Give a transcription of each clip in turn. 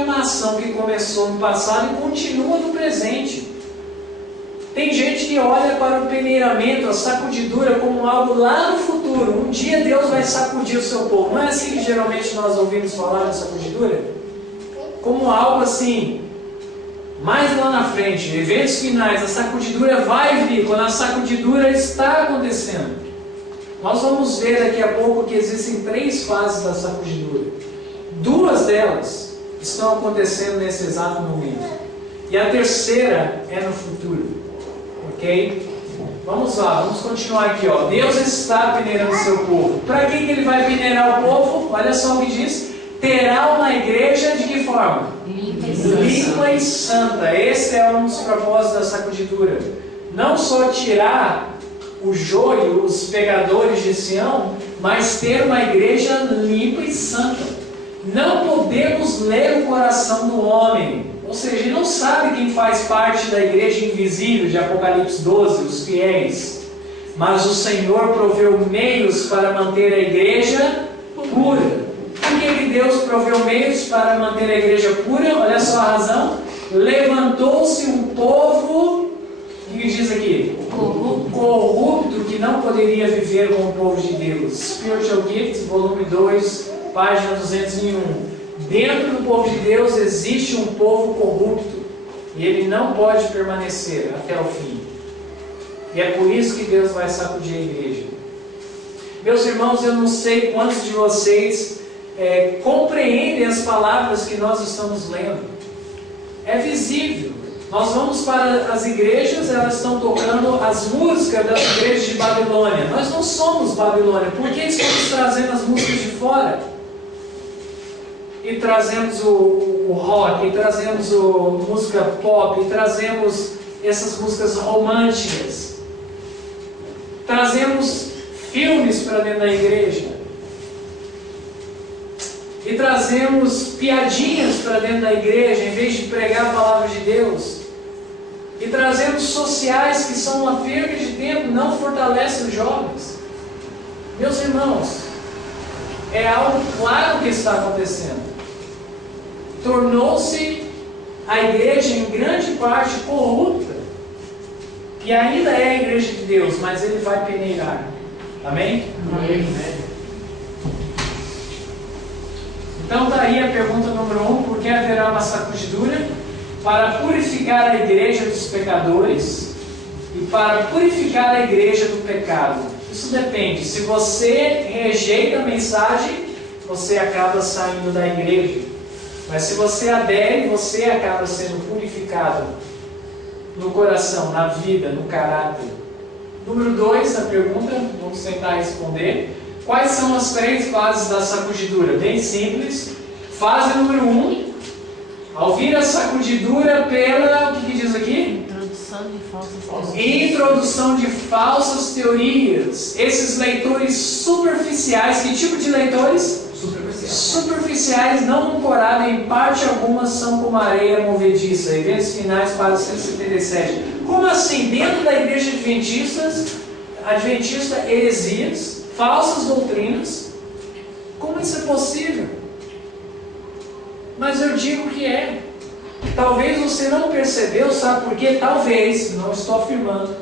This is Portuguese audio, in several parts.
uma ação que começou no passado e continua no presente. Tem gente que olha para o peneiramento, a sacudidura, como algo lá no futuro. Um dia Deus vai sacudir o seu povo. Não é assim que geralmente nós ouvimos falar da sacudidura? Como algo assim, mais lá na frente, eventos finais. A sacudidura vai vir, quando a sacudidura está acontecendo. Nós vamos ver daqui a pouco que existem 3 fases da sacudidura. 2 delas estão acontecendo nesse exato momento. E a terceira é no futuro. Ok? Vamos lá, vamos continuar aqui. Ó. Deus está peneirando o seu povo. Para que Ele vai peneirar o povo? Olha só o que diz. Terá uma igreja de que forma? Limpa e santa. Esse é um dos propósitos da sacudidura. Não só tirar o joio, os pecadores de Sião, mas ter uma igreja limpa e santa. Não podemos ler o coração do homem. Ou seja, ele não sabe quem faz parte da igreja invisível de Apocalipse 12, os fiéis. Mas o Senhor proveu meios para manter a igreja pura. Por que Deus proveu meios para manter a igreja pura? Olha só a razão. Levantou-se um povo, o que diz aqui? Corrupto, que não poderia viver com o povo de Deus. Spiritual Gifts, volume 2, página 201. Dentro do povo de Deus existe um povo corrupto e ele não pode permanecer até o fim. E é por isso que Deus vai sacudir a igreja. Meus irmãos, eu não sei quantos de vocês compreendem as palavras que nós estamos lendo. É visível. Nós vamos para as igrejas, elas estão tocando as músicas das igrejas de Babilônia. Nós não somos Babilônia. Por que estamos trazendo as músicas de fora? E trazemos o rock, e trazemos música pop, e trazemos essas músicas românticas. Trazemos filmes para dentro da igreja. E trazemos piadinhas para dentro da igreja, em vez de pregar a palavra de Deus. E trazemos sociais que são uma perda de tempo, não fortalecem os jovens. Meus irmãos, é algo claro que está acontecendo. Tornou-se a igreja em grande parte corrupta. E ainda é a igreja de Deus, mas Ele vai peneirar. Amém? Amém. Então está aí a pergunta número 1. Por que haverá uma sacudidura? Para purificar a igreja dos pecadores e para purificar a igreja do pecado. Isso depende. Se você rejeita a mensagem, você acaba saindo da igreja. Mas se você adere, você acaba sendo purificado no coração, na vida, no caráter. Número 2, a pergunta, vamos tentar responder. Quais são as 3 fases da sacudidura? Bem simples. Fase número 1, ao vir a sacudidura pela, o que diz aqui? Introdução de falsas teorias. Esses leitores superficiais, que tipo de leitores? Superficiais, não ancorados em parte alguma, são como areia movediça. Eventos finais, página 177. Como assim? Dentro da igreja adventista, heresias, falsas doutrinas. Como isso é possível? Mas eu digo que é. Talvez você não percebeu, sabe por quê? Talvez, não estou afirmando.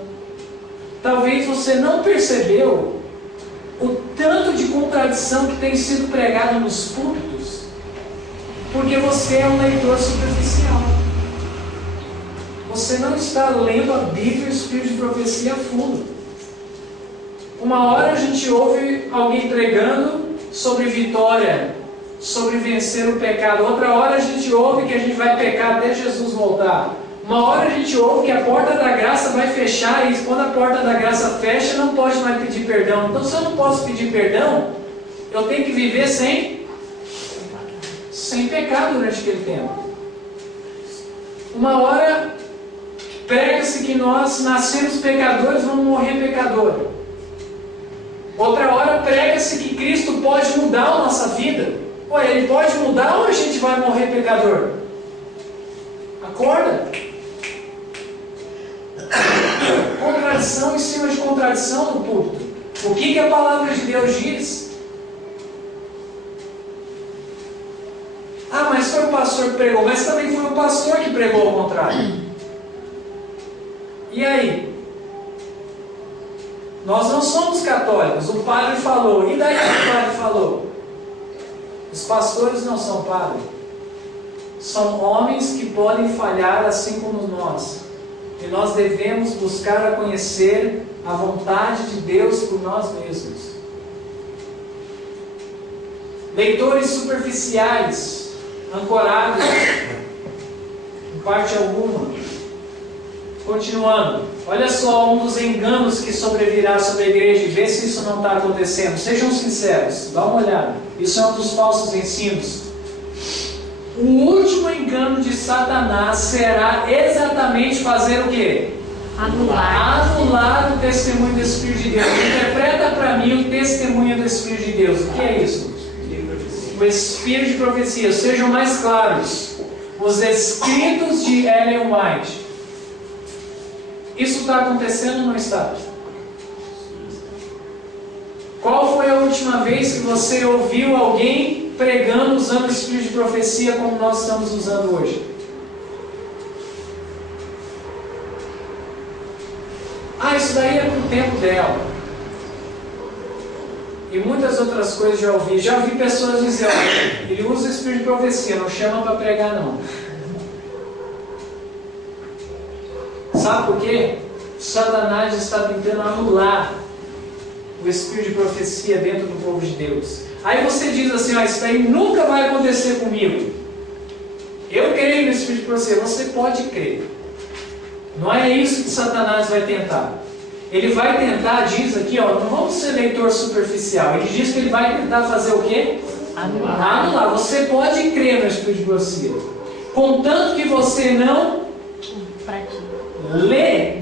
Talvez você não percebeu o tanto de contradição que tem sido pregado nos púlpitos, porque você é um leitor superficial. Você não está lendo a Bíblia e o Espírito de profecia a fundo. Uma hora a gente ouve alguém pregando sobre vitória, sobre vencer o pecado. Outra hora a gente ouve que a gente vai pecar até Jesus voltar. Uma hora a gente ouve que a porta da graça vai fechar, e quando a porta da graça fecha, não pode mais pedir perdão. Então, se eu não posso pedir perdão, eu tenho que viver sem pecado durante aquele tempo. Uma hora prega-se que nós nascemos pecadores, vamos morrer pecador. Outra hora prega-se que Cristo pode mudar a nossa vida. Ué, Ele pode mudar ou a gente vai morrer pecador? Acorda! Contradição em cima de contradição no púlpito. O que a palavra de Deus diz? Ah, mas foi o pastor que pregou, mas também foi o pastor que pregou ao contrário. E aí? Nós não somos católicos. O padre falou. E daí que o padre falou? Os pastores não são padres. São homens que podem falhar assim como nós. E nós devemos buscar a conhecer a vontade de Deus por nós mesmos. Leitores superficiais, ancorados em parte alguma. Continuando, olha só um dos enganos que sobrevirá sobre a igreja, e vê se isso não está acontecendo. Sejam sinceros, dá uma olhada. Isso é um dos falsos ensinos. O último engano de Satanás será exatamente fazer o quê? Anular o testemunho do Espírito de Deus. Interpreta para mim o testemunho do Espírito de Deus. O que é isso? O Espírito de profecia. Sejam mais claros. Os escritos de Ellen White. Isso está acontecendo ou não está? Qual foi a última vez que você ouviu alguém pregando usando o Espírito de profecia como nós estamos usando hoje? Ah, isso daí é pro tempo dela. E muitas outras coisas já ouvi. Já ouvi pessoas dizer, olha, ele usa o Espírito de profecia, não chama para pregar não. Sabe por quê? Satanás está tentando anular o Espírito de profecia dentro do povo de Deus. Aí você diz assim, isso daí nunca vai acontecer comigo. Eu creio no Espírito de profecia. Você pode crer. Não é isso que Satanás vai tentar. Ele vai tentar, diz aqui, não vamos ser leitor superficial. Ele diz que ele vai tentar fazer o quê? Anular. Você pode crer no Espírito de profecia. Contanto que você não lê,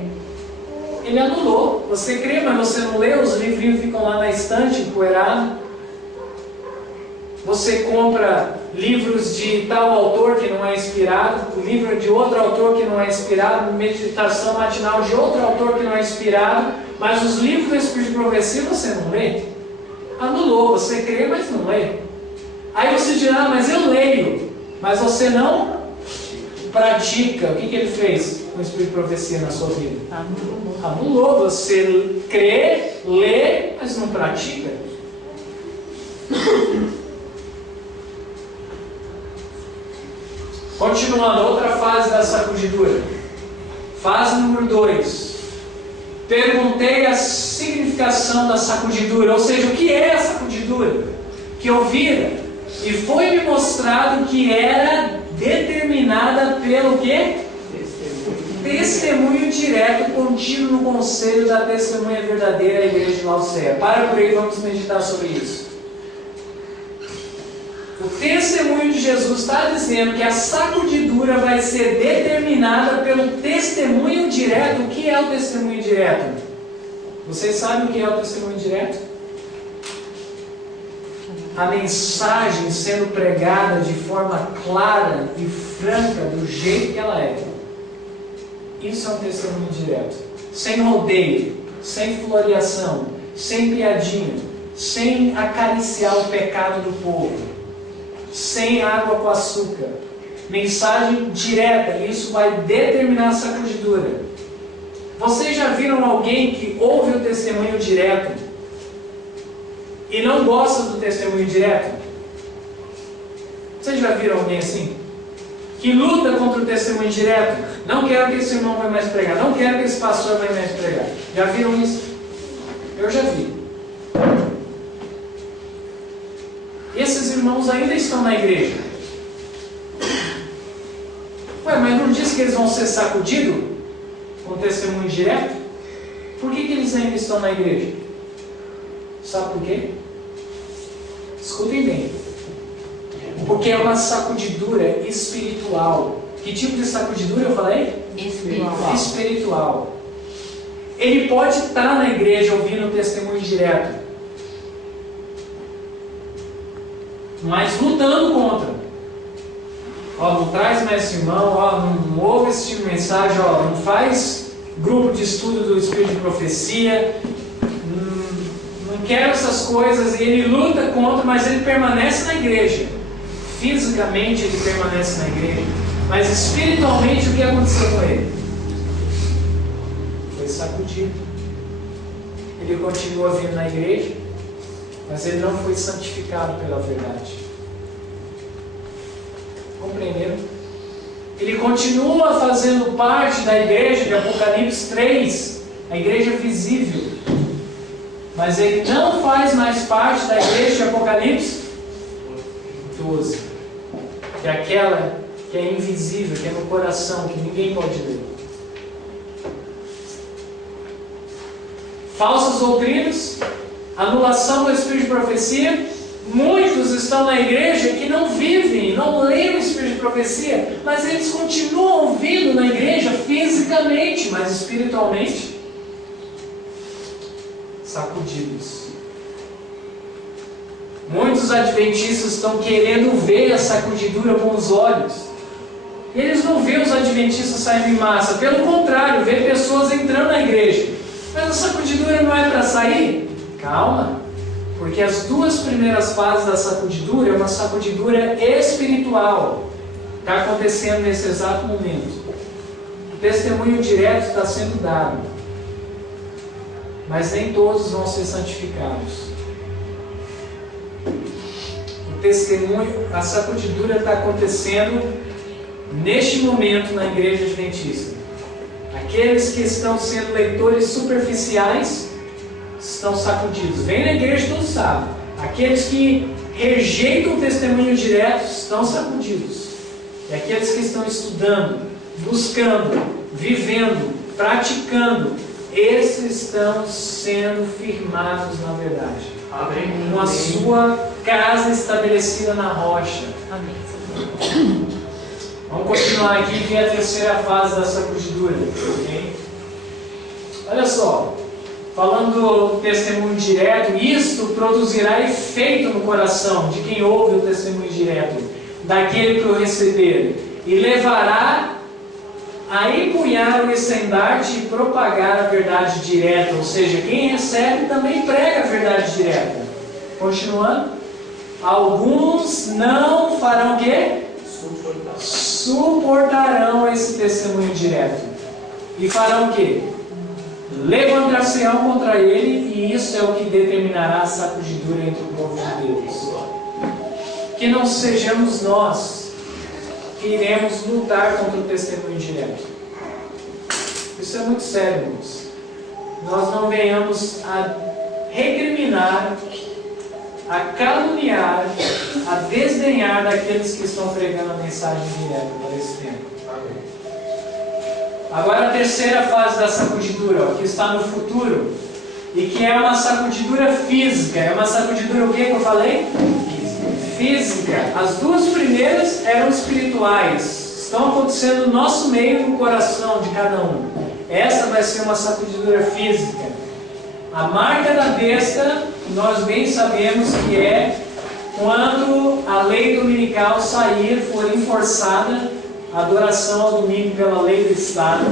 ele anulou. Você crê, mas você não lê, os livrinhos ficam lá na estante, empoeirados. Você compra livros de tal autor que não é inspirado, livro de outro autor que não é inspirado, meditação matinal de outro autor que não é inspirado, mas os livros do Espírito de profecia você não lê. Anulou, você crê, mas não lê. Aí você diz, mas eu leio, mas você não pratica. O que ele fez com o Espírito de profecia na sua vida? Anulou. Você crê, lê, mas não pratica. Continuando, outra fase da sacudidura. Fase número 2. Perguntei a significação da sacudidura, ou seja, o que é a sacudidura? Que eu vira, e foi-me mostrado que era determinada pelo quê? Testemunho direto contido no conselho da testemunha verdadeira da igreja de Laodiceia. Para por aí, vamos meditar sobre isso. O testemunho de Jesus está dizendo que a sacudidura vai ser determinada pelo testemunho direto. O que é o testemunho direto? Vocês sabem o que é o testemunho direto? A mensagem sendo pregada de forma clara e franca, do jeito que ela é. Isso é um testemunho direto. Sem rodeio, sem floreação, sem piadinha, sem acariciar o pecado do povo. Sem água com açúcar. Mensagem direta. E isso vai determinar a sacudidura. Vocês já viram alguém que ouve o testemunho direto e não gosta do testemunho direto? Vocês já viram alguém assim? Que luta contra o testemunho direto? Não quero que esse irmão vai mais pregar. Não quero que esse pastor vai mais pregar. Já viram isso? Eu já vi. Esses irmãos ainda estão na igreja. Ué, mas não diz que eles vão ser sacudidos com testemunho direto? Por que eles ainda estão na igreja? Sabe por quê? Escutem bem. Porque é uma sacudidura espiritual. Que tipo de sacudidura eu falei? Espiritual. Ele pode estar na igreja ouvindo o testemunho direto, mas lutando contra. Não traz mais esse irmão, não ouve esse tipo de mensagem, não faz grupo de estudo do Espírito de profecia, não quero essas coisas, e ele luta contra, mas ele permanece na igreja, fisicamente ele permanece na igreja, mas espiritualmente o que aconteceu com ele? Foi sacudido. Ele continua vindo na igreja, mas ele não foi santificado pela verdade. Compreenderam? Ele continua fazendo parte da igreja de Apocalipse 3, a igreja visível, mas ele não faz mais parte da igreja de Apocalipse 12, que é aquela que é invisível, que é no coração, que ninguém pode ler. Falsas doutrinas, anulação do espírito de profecia. Muitos estão na igreja que não vivem, não leem o espírito de profecia, mas eles continuam vindo na igreja fisicamente, mas espiritualmente sacudidos. Muitos adventistas estão querendo ver a sacudidura com os olhos. Eles não veem os adventistas saindo em massa, pelo contrário, vê pessoas entrando na igreja. Mas a sacudidura não é para sair? Calma, porque as duas primeiras fases da sacudidura é uma sacudidura espiritual. Está acontecendo nesse exato momento. O testemunho direto está sendo dado, mas nem todos vão ser santificados. O testemunho, a sacudidura está acontecendo neste momento na igreja adventista. Aqueles que estão sendo leitores superficiais estão sacudidos. Vem na igreja, todos sabem. Aqueles que rejeitam o testemunho direto estão sacudidos. E aqueles que estão estudando, buscando, vivendo, praticando, esses estão sendo firmados na verdade. Amém. Com a sua casa estabelecida na rocha. Amém. Vamos continuar aqui e ver a terceira fase da sacudidura. Okay? Olha só, falando do testemunho direto, isto produzirá efeito no coração de quem ouve o testemunho direto, daquele que o receber, e levará a empunhar o estandarte e propagar a verdade direta. Ou seja, quem recebe também prega a verdade direta. Continuando, alguns não farão o quê? Suportarão esse testemunho direto. E farão o quê? Levantar-se-ão contra ele, e isso é o que determinará a sacudidura entre o povo de Deus. Que não sejamos nós que iremos lutar contra o testemunho direto. Isso é muito sério, irmãos. Nós não venhamos a recriminar, a caluniar, a desdenhar daqueles que estão pregando a mensagem direta para esse tempo. Agora a terceira fase da sacudidura, ó, que está no futuro, e que é uma sacudidura física. É uma sacudidura o que eu falei? Física. As duas primeiras eram espirituais, estão acontecendo no nosso meio, no coração de cada um. Essa vai ser uma sacudidura física. A marca da besta, nós bem sabemos que é quando a lei dominical sair, for enforçada, a adoração ao domingo pela lei do Estado.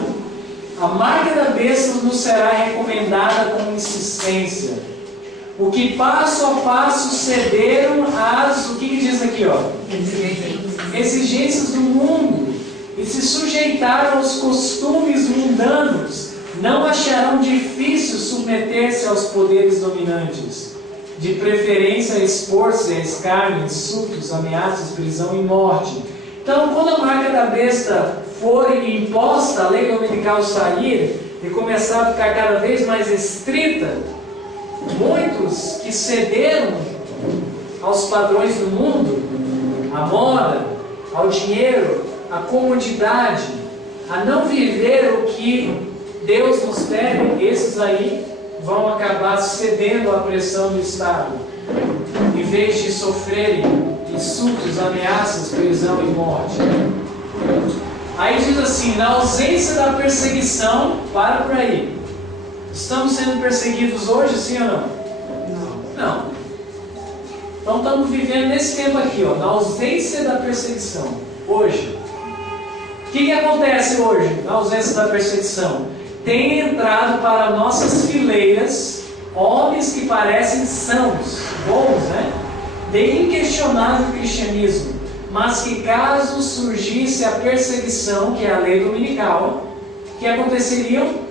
A marca da besta nos será recomendada com insistência. O que passo a passo cederam às, o que diz aqui, ó? Exigências do mundo, e se sujeitaram aos costumes mundanos, não acharão difícil submeter-se aos poderes dominantes, de preferência expor-se a escárnio, insultos, ameaças, prisão e morte. Então, quando a marca da besta for imposta, a lei dominical sair e começar a ficar cada vez mais estrita, muitos que cederam aos padrões do mundo, à moda, ao dinheiro, à comodidade, a não viver o que Deus nos pede, esses aí vão acabar cedendo à pressão do Estado, em vez de sofrerem insultos, ameaças, prisão e morte. Aí diz assim, na ausência da perseguição, para por aí. Estamos sendo perseguidos hoje, sim ou não? Não. Então estamos vivendo nesse tempo aqui, ó, na ausência da perseguição. Hoje. O que acontece hoje, na ausência da perseguição? Tem entrado para nossas fileiras homens que parecem sãos, bons, né? De inquestionável cristianismo, mas que caso surgisse a perseguição, que é a lei dominical, o que aconteceriam?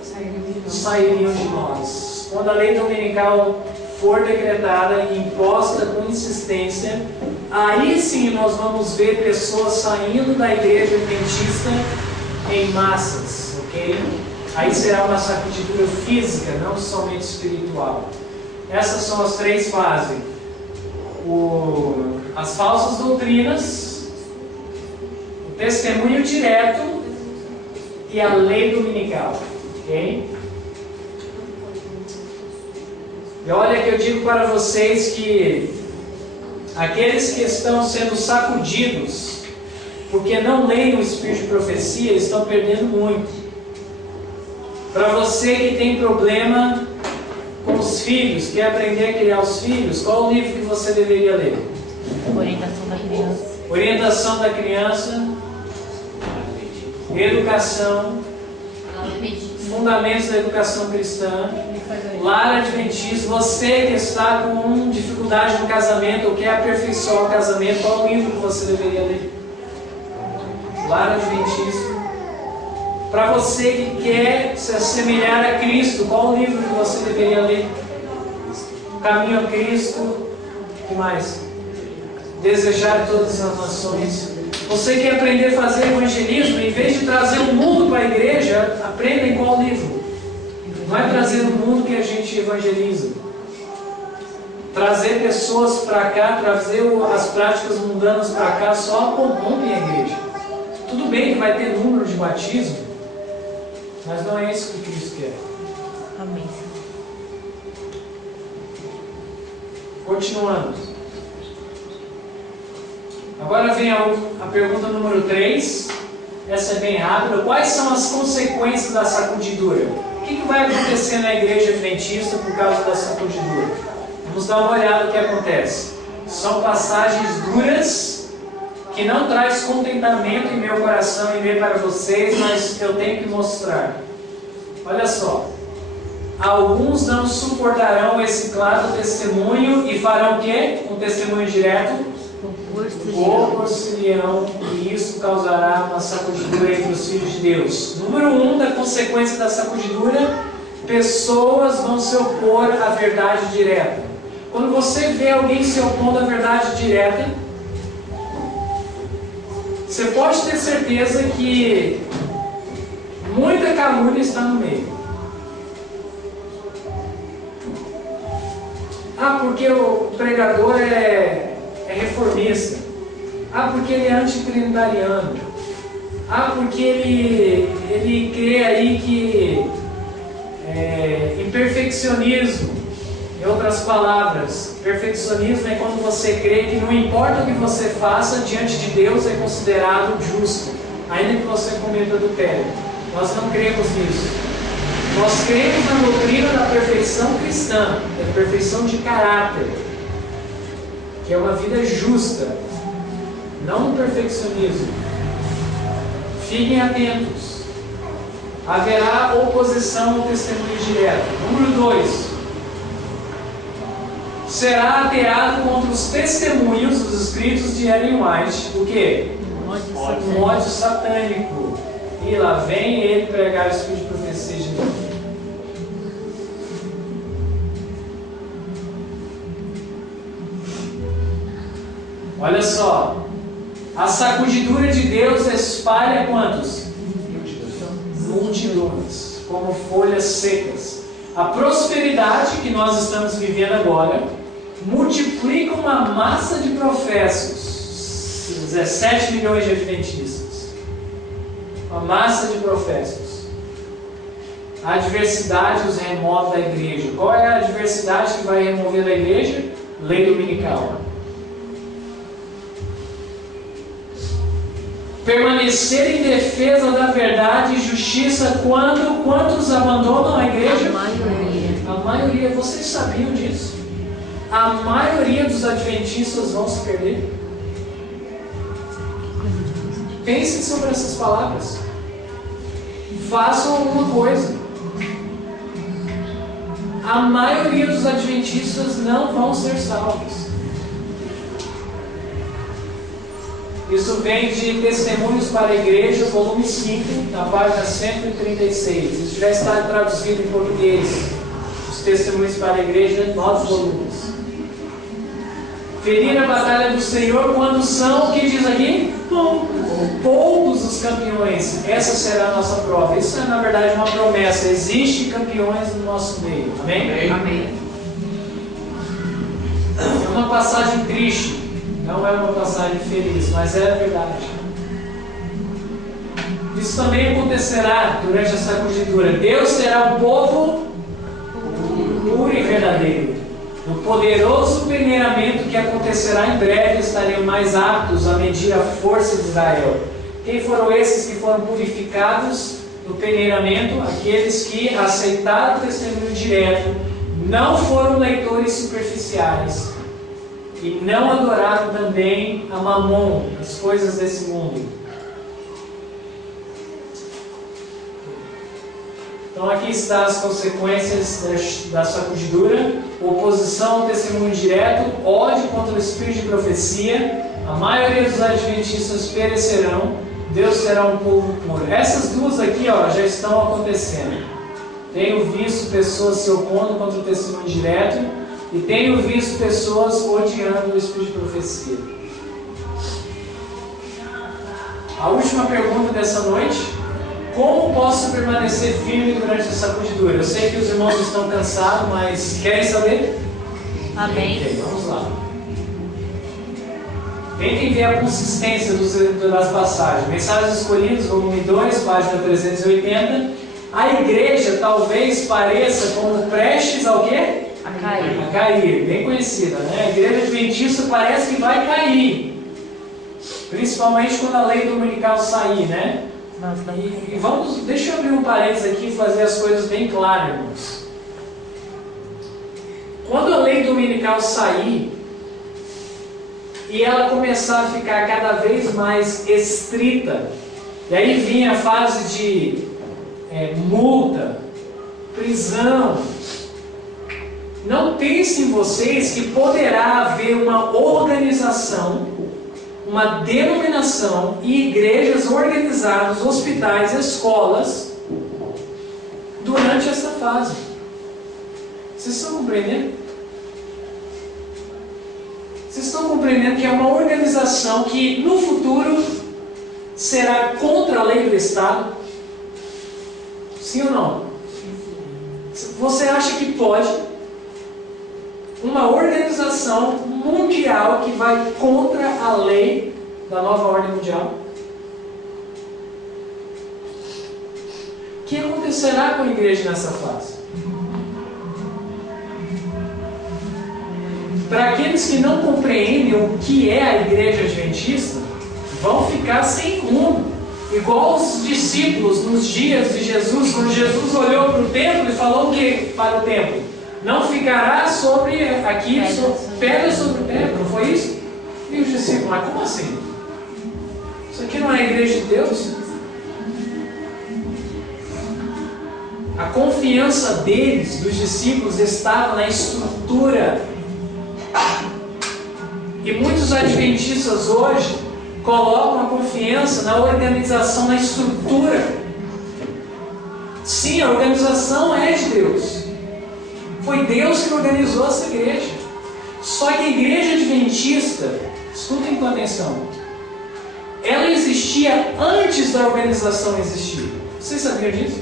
Sairiam de nós. Quando a lei dominical for decretada e imposta com insistência, aí sim nós vamos ver pessoas saindo da igreja adventista em massas, ok? Aí será uma sacudidura física, não somente espiritual. Essas são as três fases: as falsas doutrinas, o testemunho direto e a lei dominical, ok? E olha que eu digo para vocês que aqueles que estão sendo sacudidos porque não leem o Espírito de Profecia estão perdendo muito. Para você que tem problema com os filhos, quer aprender a criar os filhos, qual o livro que você deveria ler? Orientação da criança. Orientação da criança, educação, fundamentos da educação cristã, lar adventista. Você que está com dificuldade no casamento ou quer aperfeiçoar o casamento, qual o livro que você deveria ler? Lar adventista. Para você que quer se assemelhar a Cristo, qual o livro que você deveria ler? Caminho a Cristo. O que mais? Desejar todas as nações. Você quer aprender a fazer evangelismo, em vez de trazer o mundo para a igreja, aprenda em qual livro? Não é trazer o mundo que a gente evangeliza. Trazer pessoas para cá, trazer as práticas mundanas para cá, só corrompem a igreja. Tudo bem que vai ter número de batismo, mas não é isso que Cristo quer. Amém. Continuando. Agora vem a pergunta número 3. Essa é bem rápida. Quais são as consequências da sacudidura? O que vai acontecer na igreja adventista por causa da sacudidura? Vamos dar uma olhada no que acontece. São passagens duras que não traz contentamento em meu coração em ver para vocês, mas eu tenho que mostrar. Olha só. Alguns não suportarão esse claro testemunho e farão o quê? Um testemunho direto? Opor-se-lhe-ão, e isso causará uma sacudidura entre os filhos de Deus. Número 1 da consequência da sacudidura: pessoas vão se opor à verdade direta. Quando você vê alguém se opondo à verdade direta, você pode ter certeza que muita calúnia está no meio. Ah, porque o pregador é reformista. Ah, porque ele é antitrinitariano. Ah, porque ele crê aí que em perfeccionismo. Em outras palavras, perfeccionismo é quando você crê que não importa o que você faça, diante de Deus é considerado justo, ainda que você cometa adultério. Nós não cremos nisso. Nós cremos na doutrina da perfeição cristã, da perfeição de caráter, que é uma vida justa, não no perfeccionismo. Fiquem atentos. Haverá oposição ao testemunho direto. Número 2. Será ateado contra os testemunhos dos escritos de Ellen White. O quê? O ódio satânico. E lá vem ele pregar o Espírito de Profecia de novo. Olha só, a sacudidura de Deus espalha quantos? Multidões, como folhas secas. A prosperidade que nós estamos vivendo agora multiplica uma massa de professos, 17 milhões de adventistas. Uma massa de professos. A adversidade os remove da igreja. Qual é a adversidade que vai remover da igreja? Lei dominical. Permanecer em defesa da verdade e justiça quando quantos abandonam a igreja? A maioria. Vocês sabiam disso? A maioria dos adventistas vão se perder. Pensem sobre essas palavras. Façam alguma coisa. A maioria dos adventistas não vão ser salvos. Isso vem de Testemunhos para a Igreja, volume 5, na página 136. Isso já está traduzido em português. Os Testemunhos para a Igreja, 9 volumes. Ferir a batalha do Senhor quando são, o que diz aqui? Poucos os campeões. Essa será a nossa prova. Isso é, na verdade, uma promessa. Existem campeões no nosso meio. Amém? Amém. É uma passagem triste. Não é uma passagem feliz, mas é a verdade. Isso também acontecerá durante a sacudidura. Deus terá um povo puro e verdadeiro. No poderoso peneiramento que acontecerá em breve, estaremos mais aptos a medir a força de Israel. Quem foram esses que foram purificados no peneiramento? Aqueles que aceitaram o testemunho direto, não foram leitores superficiais e não adoraram também a Mamon, as coisas desse mundo. Então aqui estão as consequências da sacudidura: oposição ao testemunho direto, ódio contra o espírito de profecia. A maioria dos adventistas perecerão. Deus terá um povo puro. Essas duas aqui já estão acontecendo. Tenho visto pessoas se opondo contra o testemunho direto e tenho visto pessoas odiando o espírito de profecia. A última pergunta dessa noite: como posso permanecer firme durante a sacudidura? Eu sei que os irmãos estão cansados, mas querem saber? Amém. Ok, vamos lá. Tentem ver a consistência das passagens. Mensagens Escolhidas, volume 2, página 380. A igreja talvez pareça como prestes ao quê? A cair. A cair, bem conhecida, né? A igreja adventista parece que vai cair. Principalmente quando a lei dominical sair, né? E deixa eu abrir um parênteses aqui e fazer as coisas bem claras, irmãos. Quando a lei dominical sair e ela começar a ficar cada vez mais estrita, e aí vinha a fase de multa, prisão, não pensem vocês que poderá haver uma organização, uma denominação e igrejas organizadas, hospitais, escolas, durante essa fase. Vocês estão compreendendo? Vocês estão compreendendo que é uma organização que no futuro será contra a lei do Estado? Sim ou não? Você acha que pode uma organização mundial que vai contra a lei da nova ordem mundial? O que acontecerá com a igreja nessa fase? Para aqueles que não compreendem o que é a igreja adventista, vão ficar sem rumo, igual os discípulos nos dias de Jesus, quando Jesus olhou para o templo e falou o que para o templo? Não ficará sobre aqui pedra sobre pedra, não foi isso? E os discípulos, mas como assim? Isso aqui não é a igreja de Deus? A confiança deles, dos discípulos, estava na estrutura. E muitos adventistas hoje colocam a confiança na organização, na estrutura. Sim, a organização é de Deus. Foi Deus que organizou essa igreja. Só que a igreja adventista, escutem com atenção, ela existia antes da organização existir. Vocês sabiam disso?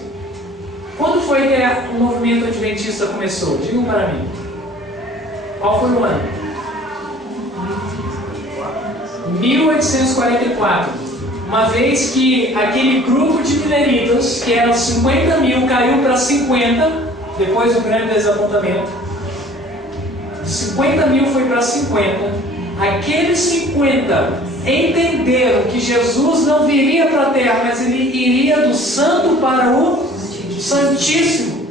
Quando foi que o movimento adventista começou? Digam para mim. Qual foi o ano? 1844. Uma vez que aquele grupo de mineritas, que eram 50 mil, caiu para 50, depois do grande desapontamento. De 50 mil foi para 50. Aqueles 50 entenderam que Jesus não viria para a terra, mas ele iria do santo para o santíssimo.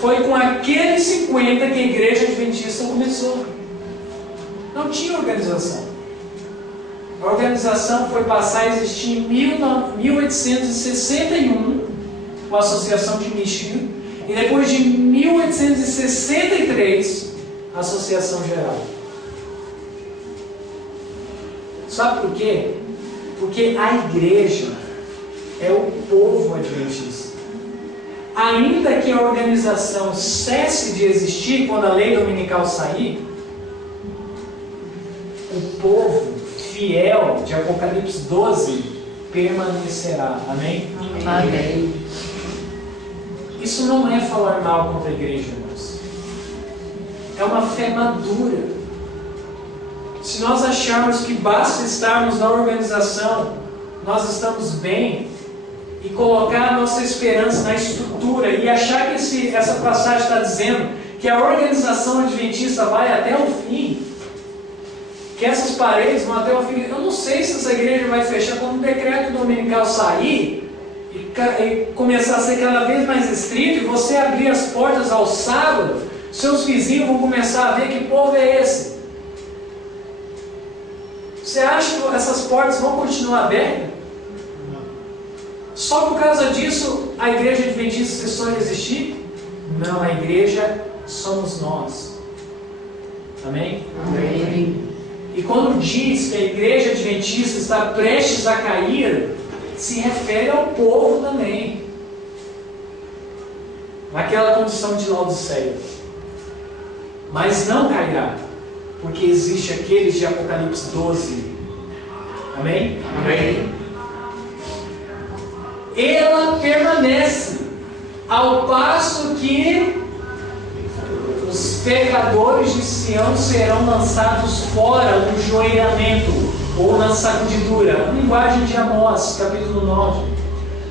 Foi com aqueles 50 que a igreja adventista começou. Não tinha organização. A organização foi passar a existir em 1861, com a Associação de Michigan, e depois de 1863, a Associação Geral. Sabe por quê? Porque a igreja é o povo adventista. Ainda que a organização cesse de existir quando a lei dominical sair, o povo fiel de Apocalipse 12 permanecerá. Amém? Amém. Isso não é falar mal contra a igreja, irmãos. É uma fé madura. Se nós acharmos que basta estarmos na organização, nós estamos bem, e colocar a nossa esperança na estrutura, e achar que essa passagem está dizendo que a organização adventista vai até o fim, que essas paredes vão até o fim. Eu não sei se essa igreja vai fechar quando o decreto dominical sair e começar a ser cada vez mais estrito, e você abrir as portas ao sábado, seus vizinhos vão começar a ver que povo é esse. Você acha que essas portas vão continuar abertas? Só por causa disso a igreja adventista cessou de existir? Não, a igreja somos nós. Amém? Amém. E quando diz que a igreja adventista está prestes a cair, se refere ao povo também, naquela condição de Laodiceia. Mas não cairá, porque existe aqueles de Apocalipse 12. Amém? Amém. Ela permanece, ao passo que os pecadores de Sião serão lançados fora no joelhamento ou na sacudidura. Linguagem de Amós, capítulo 9.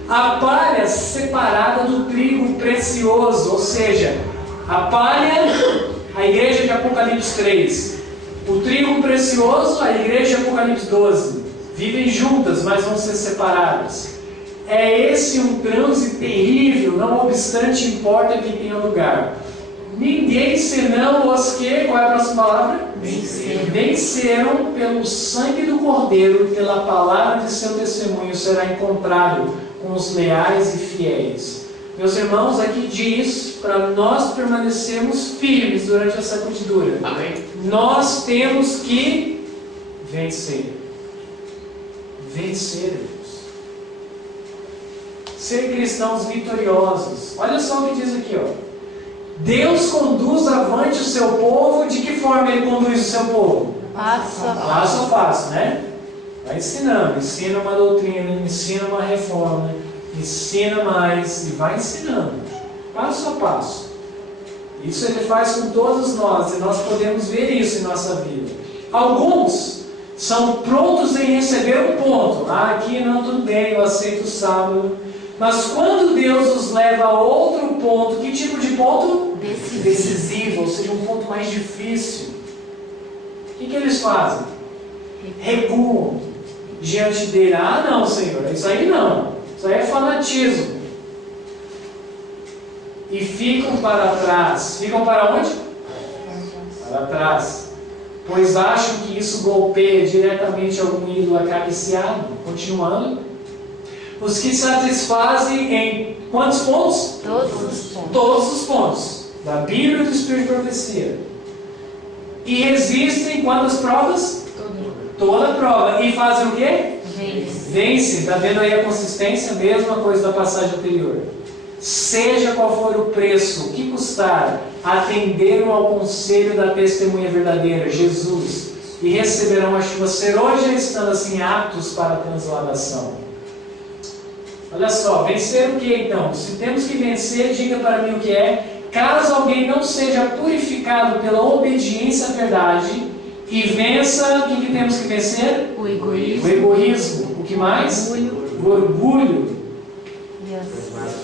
A palha separada do trigo precioso, ou seja, a palha, a igreja de Apocalipse 3. O trigo precioso, a igreja de Apocalipse 12. Vivem juntas, mas vão ser separadas. É esse um transe terrível, não obstante importa que tenha lugar. Ninguém senão os que, qual é a próxima palavra? Venceram pelo sangue do Cordeiro, pela palavra de seu testemunho, será encontrado com os leais e fiéis. Meus irmãos, aqui diz para nós permanecermos firmes durante essa sacudidura. Amém. Nós temos que vencer. Vencer, irmãos. Ser cristãos vitoriosos. Olha só o que diz aqui, ó. Deus conduz avante o seu povo. De que forma Ele conduz o seu povo? Passo a Passo a passo, né? Vai ensinando. Ensina uma doutrina, ensina uma reforma, ensina mais e vai ensinando. Passo a passo. Isso Ele faz com todos nós e nós podemos ver isso em nossa vida. Alguns são prontos em receber um ponto. Ah, aqui não, tudo bem, eu aceito o sábado. Mas quando Deus os leva a outro ponto, que tipo de ponto? Decisivo, ou seja, um ponto mais difícil. O que eles fazem? Recuam diante dele. Ah, não, Senhor, isso aí não. Isso aí é fanatismo. E ficam para trás. Ficam para onde? Para trás. Pois acham que isso golpeia diretamente algum ídolo acariciado. Continuando. Os que satisfazem em quantos pontos? todos os pontos. Todos os pontos da Bíblia e do Espírito de Profecia. E resistem quantas provas? Toda prova. E fazem o quê? Vence. Está vendo aí a consistência? Mesma coisa da passagem anterior. Seja qual for o preço, o que custar, atenderam ao conselho da testemunha verdadeira, Jesus, e receberão a chuva serôdia, estando assim aptos para a transladação. Olha só, vencer o que então? Se temos que vencer, diga para mim o que é. Caso alguém não seja purificado pela obediência à verdade e vença, o que temos que vencer? O egoísmo. O egoísmo. O que mais? O orgulho.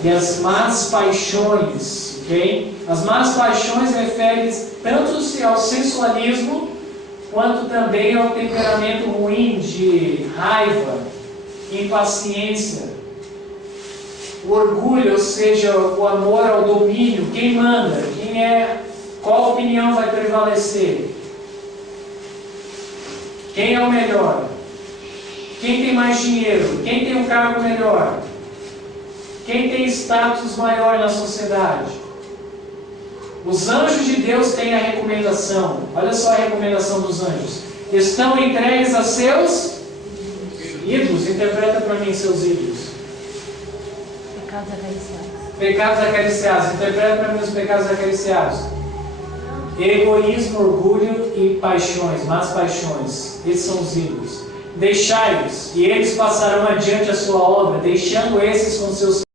E as más paixões. Okay? As más paixões referem-se tanto ao sensualismo quanto também ao temperamento ruim de raiva, impaciência. O orgulho, ou seja, o amor ao domínio, quem manda, quem é, qual opinião vai prevalecer, quem é o melhor, quem tem mais dinheiro, quem tem um cargo melhor, quem tem status maior na sociedade. Os anjos de Deus têm a recomendação, olha só a recomendação dos anjos: estão entregues a seus ídolos. Interpreta para mim seus ídolos. Pecados acariciados. Pecados acariciados. Interpreta para mim os pecados acariciados. Egoísmo, orgulho e paixões, más paixões. Esses são os ídolos. Deixai-os, e eles passarão adiante a sua obra, deixando esses com seus